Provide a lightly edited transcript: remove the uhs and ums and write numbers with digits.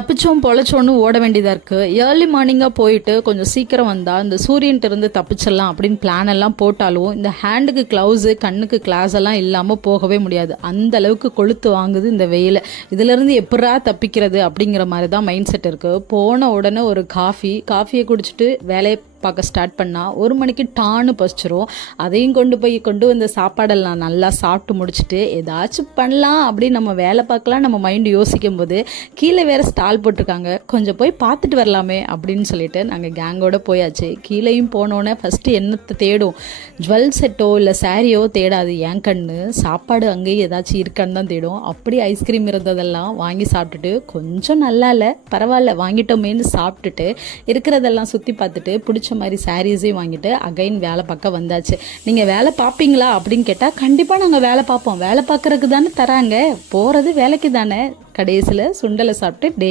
தப்பிச்சோம் பொழைச்சோன்னு ஓட வேண்டியதாக இருக்குது. ஏர்லி மார்னிங்காக போயிட்டு கொஞ்சம் சீக்கிரம் வந்தால் இந்த சூரியன்ட்டு இருந்து தப்பிச்சிடலாம் அப்படின்னு பிளான் எல்லாம் போட்டாலும் இந்த ஹேண்டுக்கு க்ளவுஸு கண்ணுக்கு கிளாஸ் எல்லாம் இல்லாமல் போகவே முடியாது. அந்த அளவுக்கு கொளுத்து வாங்குது இந்த வெயில். இதிலேருந்து எப்படா தப்பிக்கிறது அப்படிங்கிற மாதிரி தான் மைண்ட் செட் இருக்குது. போன உடனே ஒரு காஃபியை குடிச்சிட்டு வேலையை பார்க்க ஸ்டார்ட் பண்ணால் 1 மணிக்கு டான்னு பசிச்சிரும். அதையும் கொண்டு வந்த சாப்பாடெல்லாம் நல்லா சாப்பிட்டு முடிச்சுட்டு ஏதாச்சும் பண்ணலாம் அப்படின்னு நம்ம வேலை பார்க்கலாம் நம்ம மைண்டு யோசிக்கும் போது கீழே வேறு ஸ்டால் போட்டிருக்காங்க, கொஞ்சம் போய் பார்த்துட்டு வரலாமே அப்படின்னு சொல்லிட்டு நாங்கள் கேங்கோட போயாச்சு. கீழேயும் போனோன்னே ஃபஸ்ட்டு என்னத்தை தேடும், ஜுவல் செட்டோ இல்லை சாரியோ தேடாது என் கண்ணு, சாப்பாடு அங்கேயும் ஏதாச்சும் இருக்கான்னு தான் தேடும். அப்படி ஐஸ்கிரீம் இருந்ததெல்லாம் வாங்கி சாப்பிட்டுட்டு கொஞ்சம் நல்லா இல்லை பரவாயில்ல வாங்கிட்டோமேன்னு சாப்பிட்டுட்டு இருக்கிறதெல்லாம் சுற்றி பார்த்துட்டு பிடிச்ச மாதிரி சாரீஸையும் வாங்கிட்டு அகைன் வேலை பார்க்க வந்தாச்சு. நீங்கள் வேலை பார்ப்பீங்களா அப்படின்னு கேட்டால் கண்டிப்பாக நாங்கள் வேலை பார்ப்போம், வேலை பார்க்குறதுக்கு தானே தராங்க, போகிறது வேலைக்கு தானே. கடைசியில் சுண்டலை சாப்பிட்டு டே